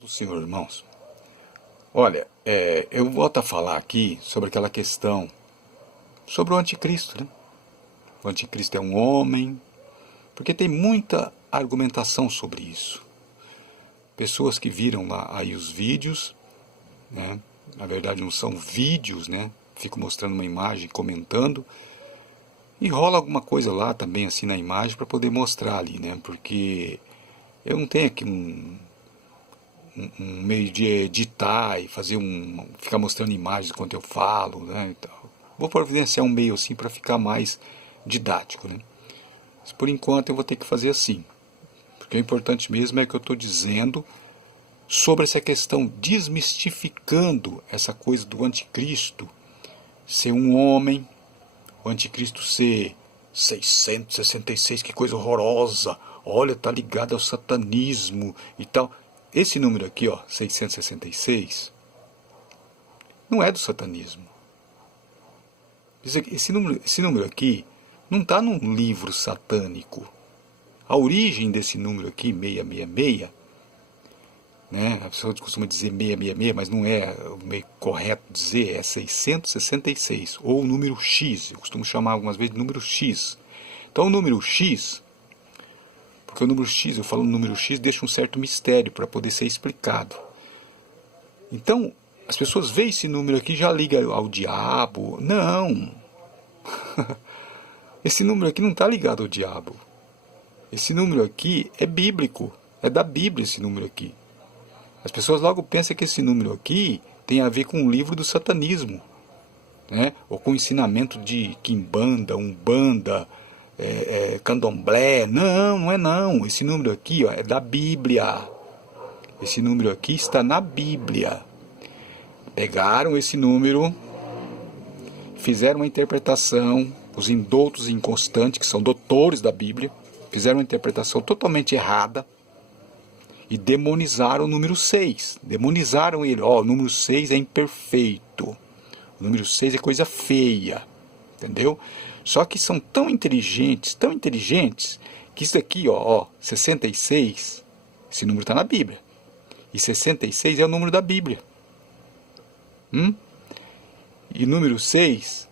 Do Senhor, irmãos. Olha, eu volto a falar aqui sobre aquela questão, sobre o anticristo, né? O anticristo é um homem, porque tem muita argumentação sobre isso. Pessoas que viram lá aí os vídeos, né? Na verdade não são vídeos, né? Fico mostrando uma imagem, comentando, e rola alguma coisa lá também assim na imagem para poder mostrar ali, né? Porque eu não tenho aqui um meio de editar e fazer ficar mostrando imagens enquanto eu falo, né, e tal. Vou providenciar um meio assim para ficar mais didático, né? Mas por enquanto eu vou ter que fazer assim, porque o importante mesmo é que eu estou dizendo sobre essa questão, desmistificando essa coisa do anticristo ser um homem, o anticristo ser 666, que coisa horrorosa, olha, tá ligado ao satanismo e tal. Esse número aqui, ó, 666, não é do satanismo. Esse número aqui não está num livro satânico. A origem desse número aqui, 666, né? A pessoa costuma dizer 666, mas não é o meio correto dizer, é 666, ou o número X, eu costumo chamar algumas vezes de número X. Então o número X, porque o número X, eu falo número X, deixa um certo mistério para poder ser explicado. Então, as pessoas veem esse número aqui e já ligam ao diabo. Não! Esse número aqui não está ligado ao diabo. Esse número aqui é bíblico. É da Bíblia esse número aqui. As pessoas logo pensam que esse número aqui tem a ver com o livro do satanismo, né? Ou com o ensinamento de quimbanda, umbanda, candomblé. Não, não é não. Esse número aqui, ó, é da Bíblia. Esse número aqui está na Bíblia. Pegaram esse número, fizeram uma interpretação, os indoutos e inconstantes, que são doutores da Bíblia, fizeram uma interpretação totalmente errada e demonizaram o número 6. Demonizaram ele. Ó, o número 6 é imperfeito. O número 6 é coisa feia. Entendeu? Só que são tão inteligentes, que isso aqui, ó 66, esse número está na Bíblia. E 66 é o número da Bíblia. E número 6,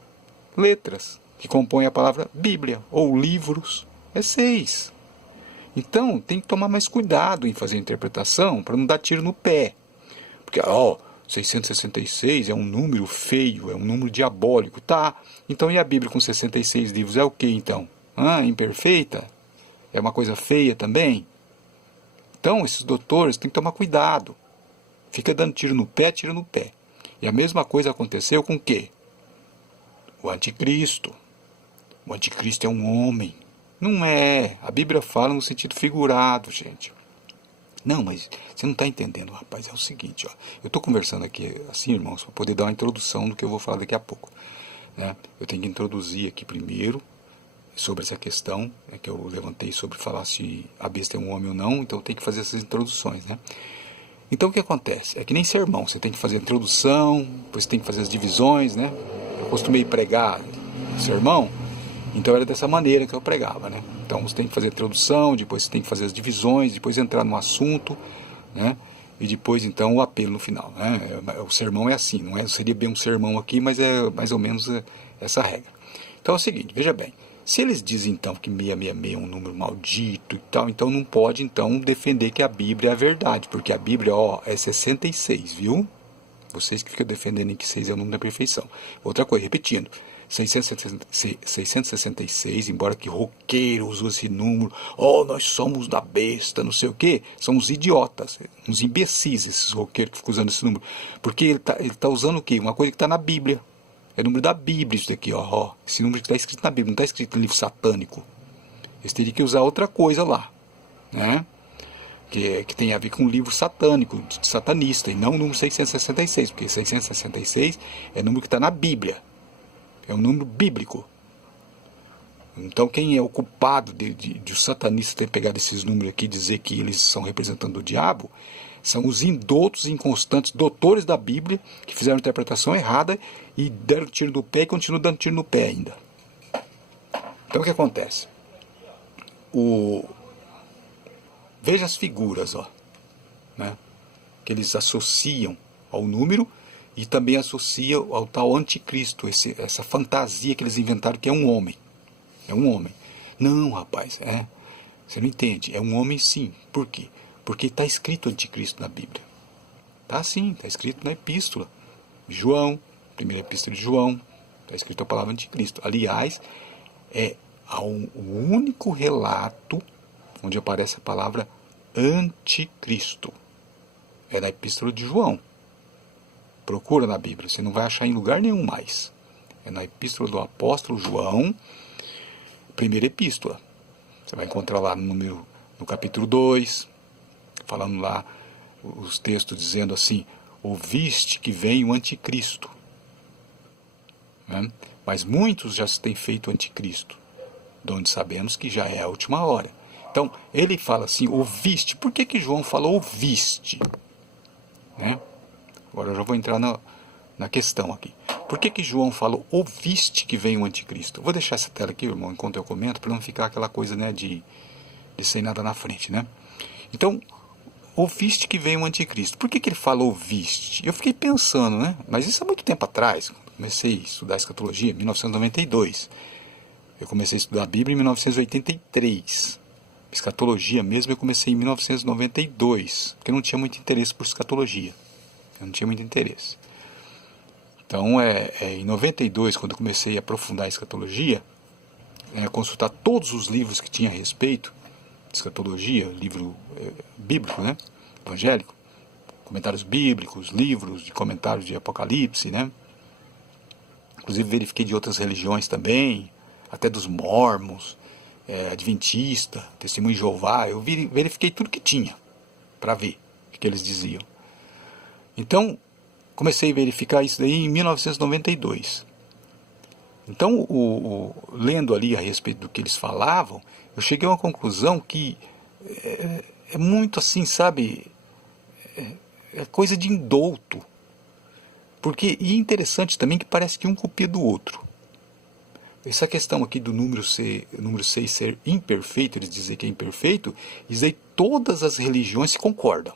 letras, que compõem a palavra Bíblia, ou livros, é 6. Então, tem que tomar mais cuidado em fazer a interpretação, para não dar tiro no pé. Porque, 666 é um número feio, é um número diabólico. Tá, então e a Bíblia com 66 livros é o que então? Imperfeita? É uma coisa feia também? Então, esses doutores têm que tomar cuidado. Fica dando tiro no pé, tiro no pé. E a mesma coisa aconteceu com o quê? O anticristo. O anticristo é um homem. Não é. A Bíblia fala no sentido figurado, gente. Não, mas você não está entendendo, rapaz. É o seguinte, ó. Eu estou conversando aqui assim, irmãos, para poder dar uma introdução do que eu vou falar daqui a pouco, né? Eu tenho que introduzir aqui primeiro sobre essa questão, né, que eu levantei sobre falar se a besta é um homem ou não. Então eu tenho que fazer essas introduções, né? Então o que acontece? É que nem sermão, você tem que fazer a introdução, depois você tem que fazer as divisões, né? Eu costumei pregar sermão, então era dessa maneira que eu pregava, né? Então você tem que fazer a introdução, depois você tem que fazer as divisões, depois entrar no assunto, né? E depois então o apelo no final, né? O sermão é assim, não seria bem um sermão aqui, mas é mais ou menos essa regra. Então é o seguinte, veja bem. Se eles dizem então que 666 é um número maldito e tal, então não pode então defender que a Bíblia é a verdade, porque a Bíblia, é 66, viu? Vocês que ficam defendendo que 6 é o número da perfeição. Outra coisa, repetindo, 666, embora que roqueiro usou esse número, nós somos da besta, não sei o que, são uns idiotas, uns imbecis esses roqueiros que ficam usando esse número, porque ele tá usando o quê? Uma coisa que está na Bíblia. É o número da Bíblia isso daqui, ó. Esse número que está escrito na Bíblia, não está escrito no livro satânico. Eles teriam que usar outra coisa lá, né? Que tem a ver com o livro satânico, de satanista, e não o número 666, porque 666 é o número que está na Bíblia. É um número bíblico. Então quem é o culpado de os satanistas terem pegado esses números aqui e dizer que eles são representantes do diabo, são os indoutos e inconstantes doutores da Bíblia que fizeram a interpretação errada e deram tiro no pé e continuam dando tiro no pé ainda. Então o que acontece? Veja as figuras, né? que eles associam ao número e também associam ao tal anticristo, essa fantasia que eles inventaram que é um homem. É um homem. Não, rapaz, você não entende. É um homem sim. Por quê? Porque está escrito anticristo na Bíblia. Tá sim, está escrito na epístola de João, primeira epístola de João, está escrito a palavra anticristo. Aliás, é o único relato onde aparece a palavra anticristo. É na epístola de João. Procura na Bíblia, você não vai achar em lugar nenhum mais. É na epístola do apóstolo João, primeira epístola. Você vai encontrar lá no capítulo 2, falando lá os textos dizendo assim: ouviste que vem o anticristo. Né? Mas muitos já se têm feito anticristo, de onde sabemos que já é a última hora. Então, ele fala assim, ouviste. Por que João falou ouviste? Né? Agora eu já vou entrar na questão aqui. Por que João falou ouviste que vem o anticristo? Eu vou deixar essa tela aqui, irmão, enquanto eu comento, para não ficar aquela coisa, né, de sem nada na frente, né? Então, ouviste que vem o anticristo. Por que ele falou ouviste? Eu fiquei pensando, né? Mas isso há muito tempo atrás. Comecei a estudar escatologia em 1992. Eu comecei a estudar a Bíblia em 1983. Escatologia mesmo eu comecei em 1992, porque eu não tinha muito interesse por escatologia. Eu não tinha muito interesse. Então, em 92, quando eu comecei a aprofundar a escatologia, consultar todos os livros que tinha a respeito de escatologia, livro bíblico, né? Evangélico, comentários bíblicos, livros de comentários de Apocalipse, né? Inclusive verifiquei de outras religiões também, até dos mormons, adventista, testemunho de Jeová. Eu verifiquei tudo que tinha para ver o que eles diziam. Então, comecei a verificar isso daí em 1992. Então, lendo ali a respeito do que eles falavam, eu cheguei a uma conclusão que é muito assim, sabe, é coisa de indouto. E é interessante também que parece que um copia do outro. Essa questão aqui do número 6 ser imperfeito, eles dizer que é imperfeito, isso aí todas as religiões se concordam.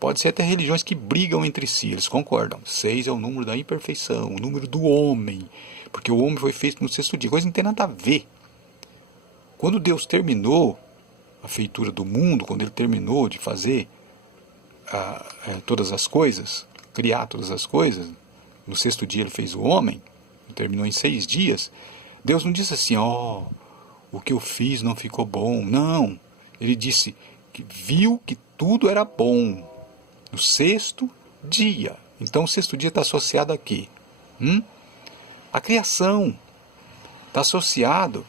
Pode ser até religiões que brigam entre si, eles concordam. 6 é o número da imperfeição, o número do homem, porque o homem foi feito no sexto dia. Coisa que não tem nada a ver. Quando Deus terminou a feitura do mundo, quando ele terminou de fazer todas as coisas, criar todas as coisas, no sexto dia ele fez o homem, terminou em 6 dias, Deus não disse assim, o que eu fiz não ficou bom. Não, ele disse que viu que tudo era bom no sexto dia. Então o sexto dia está associado a quê? A criação. Está associado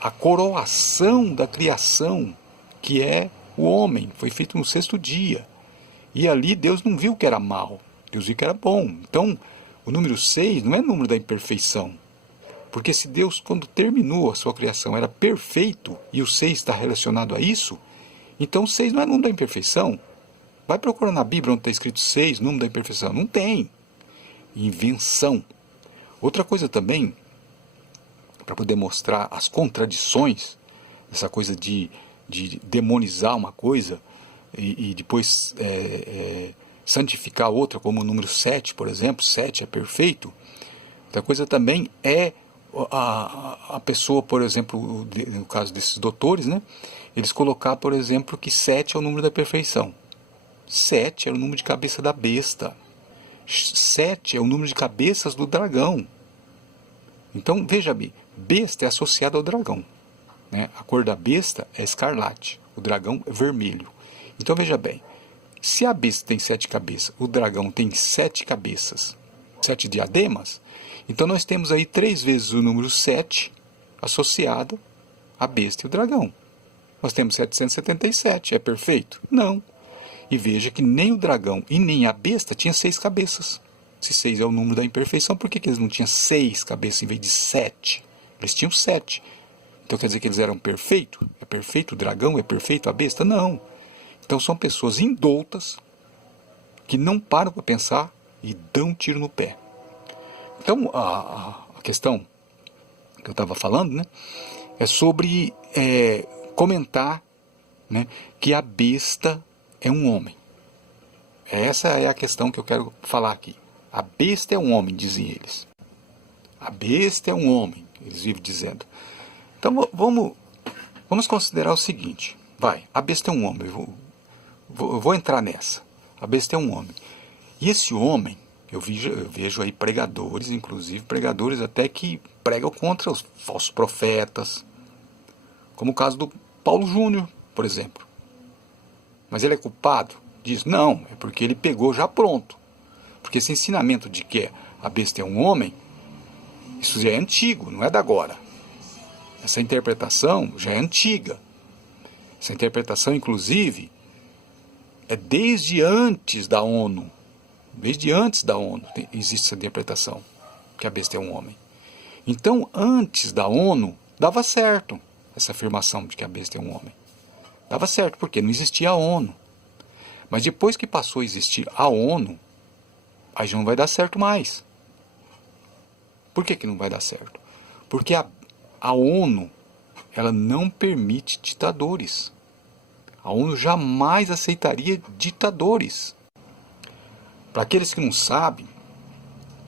à coroação da criação, que é o homem, foi feito no sexto dia. E ali Deus não viu que era mal, Deus viu que era bom. Então, o número 6 não é o número da imperfeição. Porque se Deus, quando terminou a sua criação, era perfeito, e o 6 está relacionado a isso, então o 6 não é o número da imperfeição. Vai procurar na Bíblia onde está escrito 6, número da imperfeição. Não tem. Invenção. Outra coisa também, para poder mostrar as contradições, essa coisa de demonizar uma coisa e depois santificar outra, como o número 7, por exemplo, 7 é perfeito. Outra coisa também é a pessoa, por exemplo, no caso desses doutores, né, eles colocar, por exemplo, que 7 é o número da perfeição. 7 é o número de cabeça da besta. 7 é o número de cabeças do dragão. Então, veja bem, besta é associada ao dragão. Né? A cor da besta é escarlate, o dragão é vermelho. Então, veja bem, se a besta tem 7 cabeças, o dragão tem 7 cabeças, 7 diademas, então nós temos aí 3 vezes o número 7 associado à besta e o dragão. Nós temos 777, é perfeito? Não. E veja que nem o dragão e nem a besta tinham 6 cabeças. Se 6 é o número da imperfeição, por que eles não tinham 6 cabeças em vez de 7? Eles tinham 7. Então quer dizer que eles eram perfeitos? É perfeito o dragão? É perfeito a besta? Não. Então são pessoas indoutas que não param para pensar e dão um tiro no pé. Então a questão que eu estava falando, né, é sobre comentar, né, que a besta é um homem. Essa é a questão que eu quero falar aqui. A besta é um homem, dizem eles. A besta é um homem, eles vivem dizendo. Então vamos considerar o seguinte. A besta é um homem. Eu vou entrar nessa. A besta é um homem. E esse homem, eu vejo aí pregadores, inclusive pregadores até que pregam contra os falsos profetas. Como o caso do Paulo Júnior, por exemplo. Mas ele é culpado? Diz, não, é porque ele pegou já pronto. Porque esse ensinamento de que a besta é um homem, isso já é antigo, não é da agora. Essa interpretação já é antiga. Essa interpretação, inclusive, é desde antes da ONU. Desde antes da ONU existe essa interpretação, que a besta é um homem. Então, antes da ONU, dava certo essa afirmação de que a besta é um homem. Dava certo, porque não existia a ONU. Mas depois que passou a existir a ONU, aí já não vai dar certo mais. Por que não vai dar certo? Porque a ONU, ela não permite ditadores. A ONU jamais aceitaria ditadores. Para aqueles que não sabem,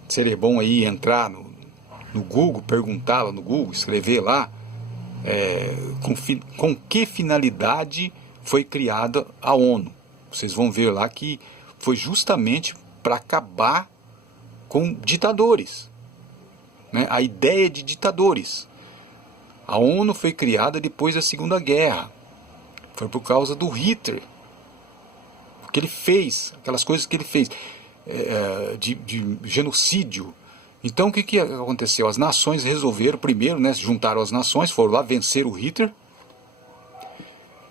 seria bom aí entrar no Google, perguntar lá no Google, escrever lá, com que finalidade foi criada a ONU. Vocês vão ver lá que foi justamente para acabar com ditadores. Né? A ideia de ditadores. A ONU foi criada depois da Segunda Guerra. Foi por causa do Hitler. O que ele fez, aquelas coisas que ele fez, de genocídio. Então o que aconteceu? As nações resolveram primeiro, né, se juntaram as nações, foram lá vencer o Hitler.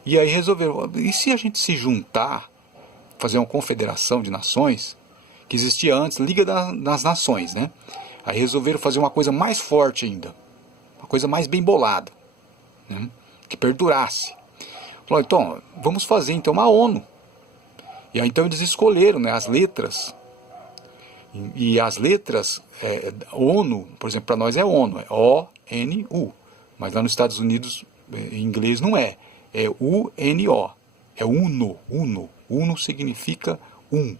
E aí resolveram, e se a gente se juntar, fazer uma confederação de nações, que existia antes, Liga das Nações, né? Aí resolveram fazer uma coisa mais forte ainda, uma coisa mais bem bolada, né? Que perdurasse. Falaram, então, vamos fazer então uma ONU. E aí então eles escolheram, né, as letras. E as letras, ONU, por exemplo, para nós é ONU, é O-N-U. Mas lá nos Estados Unidos, em inglês não é U-N-O. É UNO, UNO. UNO significa um.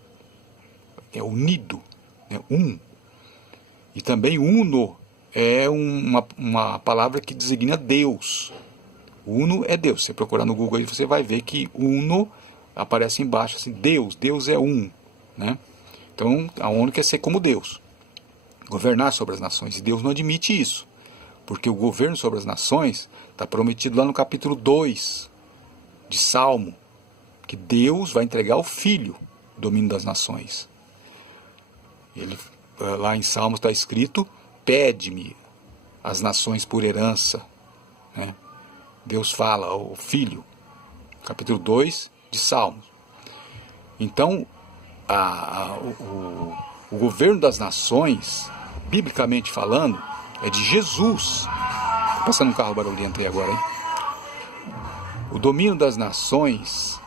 É unido, é um. E também UNO é uma palavra que designa Deus. UNO é Deus. Se você procurar no Google aí, você vai ver que UNO aparece embaixo assim, Deus é um, né? Então a ONU quer ser como Deus, governar sobre as nações, e Deus não admite isso, porque o governo sobre as nações está prometido lá no capítulo 2 de Salmo, que Deus vai entregar ao Filho o domínio das nações. Ele, lá em Salmos está escrito, pede-me as nações por herança, né? Deus fala ao Filho, capítulo 2 de Salmos. Então, o governo das nações, biblicamente falando, é de Jesus. Tô passando um carro barulhento aí agora, hein? O domínio das nações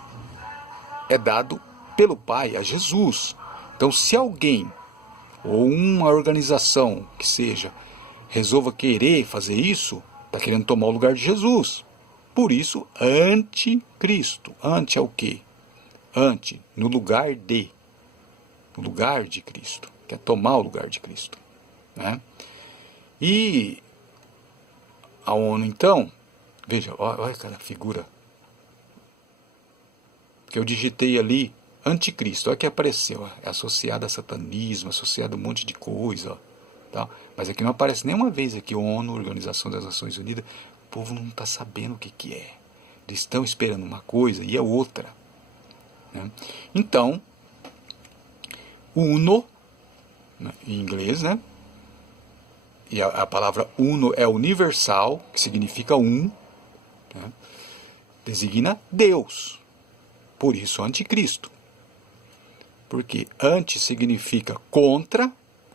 é dado pelo Pai a Jesus. Então, se alguém ou uma organização que seja resolva querer fazer isso, está querendo tomar o lugar de Jesus. Por isso, anticristo. Anti é o quê? Anti, no lugar de Cristo. Quer tomar o lugar de Cristo, né? E a ONU, então, veja, olha aquela figura que eu digitei ali, anticristo, olha que apareceu, é associado a satanismo, associado a um monte de coisa, tá? Mas aqui não aparece nenhuma vez aqui ONU, Organização das Nações Unidas. O povo não está sabendo o que é. Eles estão esperando uma coisa e é outra, né? Então, UNO, em inglês, né? E a palavra UNO é universal, que significa um, né? Designa Deus. Por isso, anticristo. Porque anti significa contra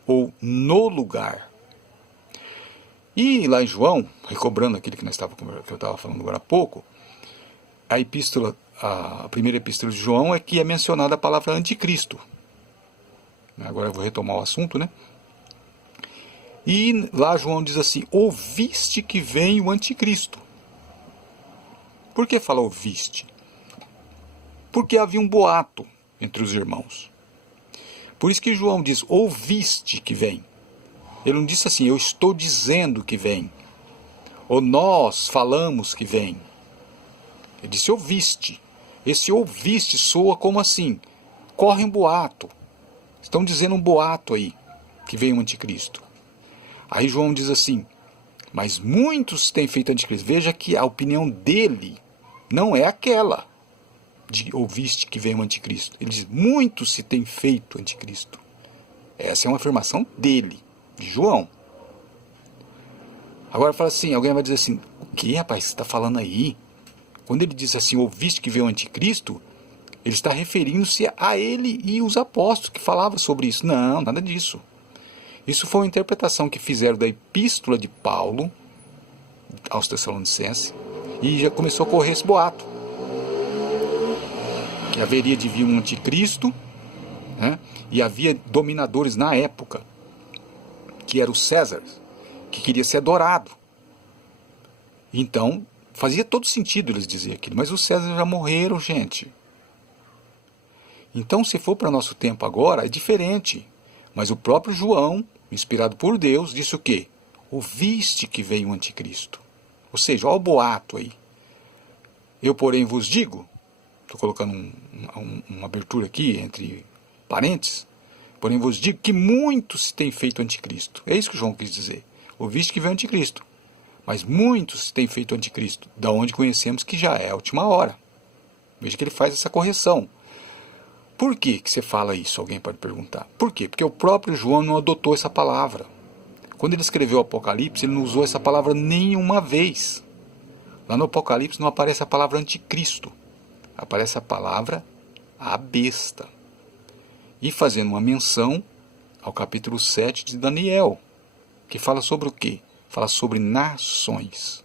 ou no lugar. E lá em João, recobrando aquilo que eu estava falando agora há pouco, a primeira epístola de João é que é mencionada a palavra anticristo. Agora eu vou retomar o assunto, né? E lá João diz assim, ouviste que vem o anticristo. Por que fala ouviste? Porque havia um boato entre os irmãos. Por isso que João diz, ouviste que vem. Ele não disse assim, eu estou dizendo que vem. Ou nós falamos que vem. Ele disse, ouviste. Esse ouviste soa como assim? Corre um boato. Estão dizendo um boato aí, que vem o anticristo. Aí João diz assim, mas muitos têm feito anticristo. Veja que a opinião dele não é aquela de ouviste que vem o anticristo. Ele diz, muitos se têm feito anticristo. Essa é uma afirmação dele, de João. Agora fala assim, alguém vai dizer assim, o que, rapaz, você está falando aí? Quando ele diz assim, ouviste que veio o anticristo, ele está referindo-se a ele e os apóstolos que falavam sobre isso. Não, nada disso. Isso foi uma interpretação que fizeram da epístola de Paulo aos Tessalonicenses e já começou a correr esse boato. Que haveria de vir um anticristo, né? E havia dominadores na época, que era o César, que queria ser adorado. Então, fazia todo sentido eles dizer aquilo, mas os Césares já morreram, gente. Então, se for para nosso tempo agora, é diferente. Mas o próprio João, inspirado por Deus, disse o quê? Ouviste que veio o anticristo. Ou seja, olha o boato aí. Eu, porém, vos digo, estou colocando uma abertura aqui entre parênteses, porém vos digo que muitos se têm feito anticristo. É isso que João quis dizer. Ouviste que veio o anticristo. Mas muitos se têm feito anticristo, da onde conhecemos que já é a última hora. Veja que ele faz essa correção. Por que você fala isso? Alguém pode perguntar. Por quê? Porque o próprio João não adotou essa palavra. Quando ele escreveu o Apocalipse, ele não usou essa palavra nenhuma vez. Lá no Apocalipse não aparece a palavra anticristo. Aparece a palavra a besta. E fazendo uma menção ao capítulo 7 de Daniel, que fala sobre o quê? Fala sobre nações.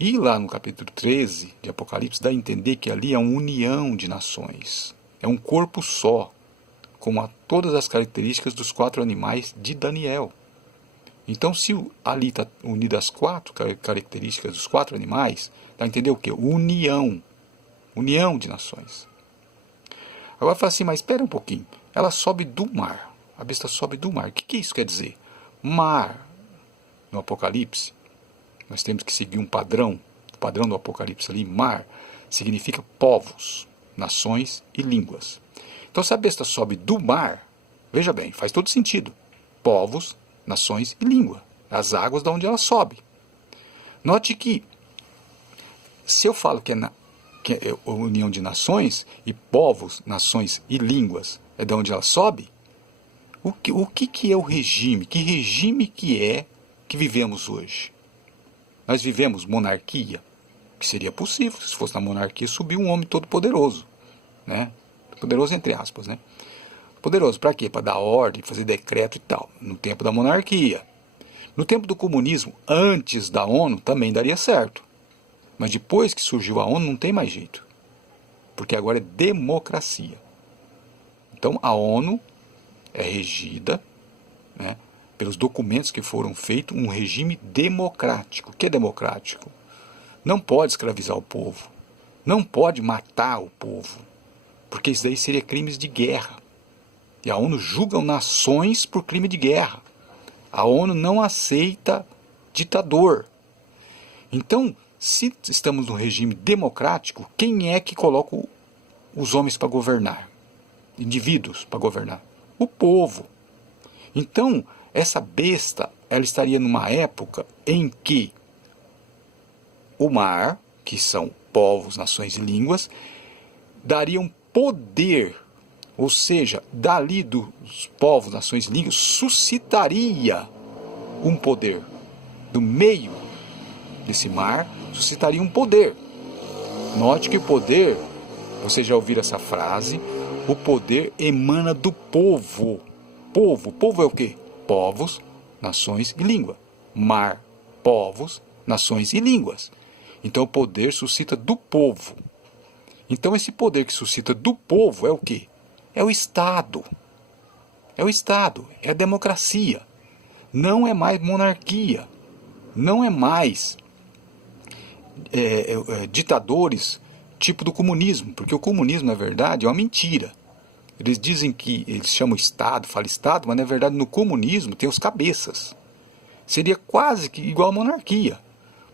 E lá no capítulo 13 de Apocalipse dá a entender que ali é uma união de nações. É um corpo só, com todas as características dos 4 animais de Daniel. Então, se ali está unido as 4 características dos 4 animais, dá a entender o quê? União. União de nações. Agora fala assim, mas espera um pouquinho. Ela sobe do mar. A besta sobe do mar. O que isso quer dizer? Mar, no Apocalipse, nós temos que seguir um padrão. O padrão do Apocalipse ali, mar, significa povos, nações e línguas. Então, se a besta sobe do mar, veja bem, faz todo sentido. Povos, nações e língua. As águas de onde ela sobe. Note que, se eu falo que é a união de nações, e povos, nações e línguas é de onde ela sobe, o que é o regime? Que regime que é que vivemos hoje? Nós vivemos monarquia? Que seria possível, se fosse na monarquia, subir um homem todo poderoso, né? Poderoso entre aspas, né? Poderoso para quê? Para dar ordem, fazer decreto e tal. No tempo da monarquia. No tempo do comunismo, antes da ONU, também daria certo. Mas depois que surgiu a ONU, não tem mais jeito. Porque agora é democracia. Então, a ONU é regida, né, pelos documentos que foram feitos, um regime democrático. O que é democrático? Não pode escravizar o povo. Não pode matar o povo. Porque isso daí seria crimes de guerra. E a ONU julga nações por crime de guerra. A ONU não aceita ditador. Então, se estamos num regime democrático, quem é que coloca os homens para governar? Indivíduos para governar? O povo. Então, essa besta, ela estaria numa época em que o mar, que são povos, nações e línguas, dariam poder, ou seja, dali dos povos, nações e línguas, suscitaria um poder. Do meio desse mar, suscitaria um poder. Note que o poder, vocês já ouviram essa frase, o poder emana do povo. Povo é o quê? Povos, nações e língua. Mar, povos, nações e línguas. Então o poder suscita do povo. Então esse poder que suscita do povo é o quê? É o Estado. É o Estado, é a democracia. Não é mais monarquia. Não é mais ditadores tipo do comunismo, porque o comunismo, na verdade, é uma mentira. Eles dizem que eles chamam Estado, fala Estado, mas na verdade no comunismo tem os cabeças. Seria quase que igual à monarquia.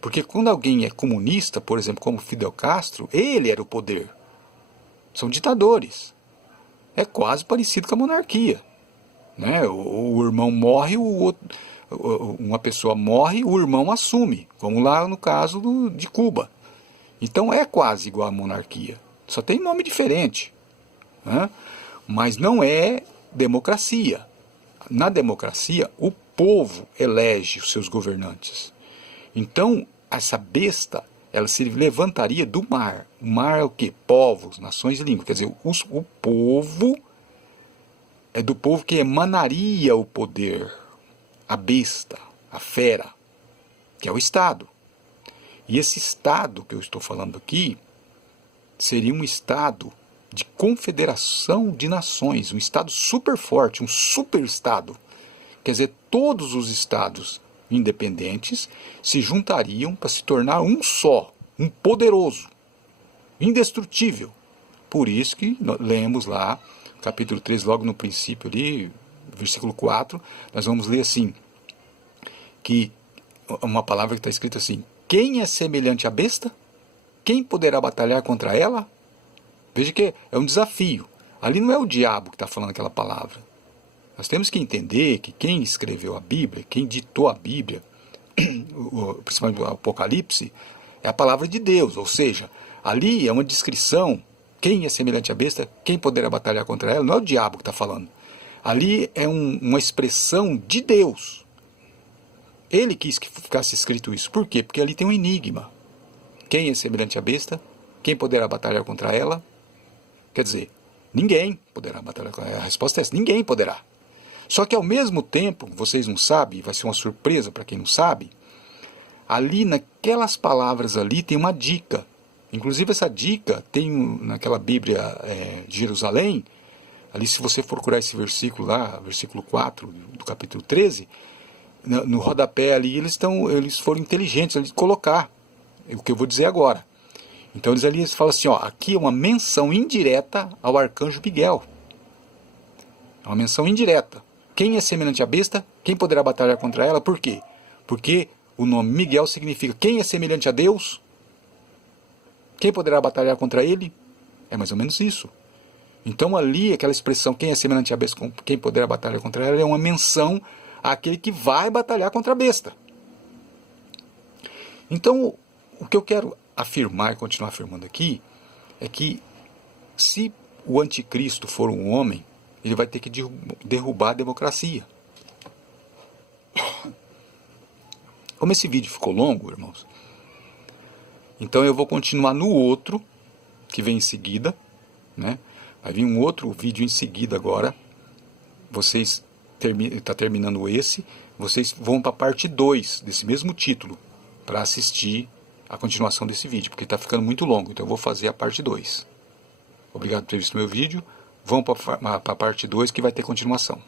Porque quando alguém é comunista, por exemplo, como Fidel Castro, ele era o poder. São ditadores. É quase parecido com a monarquia. Né? O irmão morre, uma pessoa morre, o irmão assume, como lá no caso de Cuba. Então é quase igual à monarquia. Só tem nome diferente. Né? Mas não é democracia. Na democracia, o povo elege os seus governantes. Então, essa besta, ela se levantaria do mar. O mar é o quê? Povos, nações e línguas. Quer dizer, o povo é do povo que emanaria o poder. A besta, a fera, que é o Estado. E esse Estado que eu estou falando aqui seria um Estado de confederação de nações, um Estado super forte, um super Estado. Quer dizer, todos os Estados independentes se juntariam para se tornar um só, um poderoso, indestrutível. Por isso que lemos lá, capítulo 3, logo no princípio ali, versículo 4, nós vamos ler assim, que uma palavra que está escrita assim: quem é semelhante à besta? Quem poderá batalhar contra ela? Veja que é um desafio. Ali não é o diabo que está falando aquela palavra. Nós temos que entender que quem escreveu a Bíblia, quem ditou a Bíblia, principalmente o Apocalipse, é a palavra de Deus. Ou seja, ali é uma descrição. Quem é semelhante à besta? Quem poderá batalhar contra ela? Não é o diabo que está falando. Ali é uma expressão de Deus. Ele quis que ficasse escrito isso. Por quê? Porque ali tem um enigma. Quem é semelhante à besta? Quem poderá batalhar contra ela? Quer dizer, ninguém poderá batalhar contra ela. A resposta é essa: ninguém poderá. Só que ao mesmo tempo, vocês não sabem, vai ser uma surpresa para quem não sabe, ali naquelas palavras ali tem uma dica. Inclusive essa dica tem naquela Bíblia de Jerusalém, ali se você for procurar esse versículo lá, versículo 4 do capítulo 13, no rodapé ali eles foram inteligentes de colocar o que eu vou dizer agora. Então eles falam assim, ó, aqui é uma menção indireta ao arcanjo Miguel. É uma menção indireta. Quem é semelhante à besta? Quem poderá batalhar contra ela? Por quê? Porque o nome Miguel significa quem é semelhante a Deus? Quem poderá batalhar contra ele? É mais ou menos isso. Então ali, aquela expressão, quem é semelhante à besta, quem poderá batalhar contra ela, é uma menção àquele que vai batalhar contra a besta. Então, o que eu quero afirmar e continuar afirmando aqui, é que se o anticristo for um homem, ele vai ter que derrubar a democracia. Como esse vídeo ficou longo, irmãos, então eu vou continuar no outro, que vem em seguida, né? Vai vir um outro vídeo em seguida agora. Vocês está terminando esse, vocês vão para a parte 2 desse mesmo título, para assistir a continuação desse vídeo, porque está ficando muito longo, então eu vou fazer a parte 2. Obrigado por ter visto meu vídeo. Vamos para a parte 2 que vai ter continuação.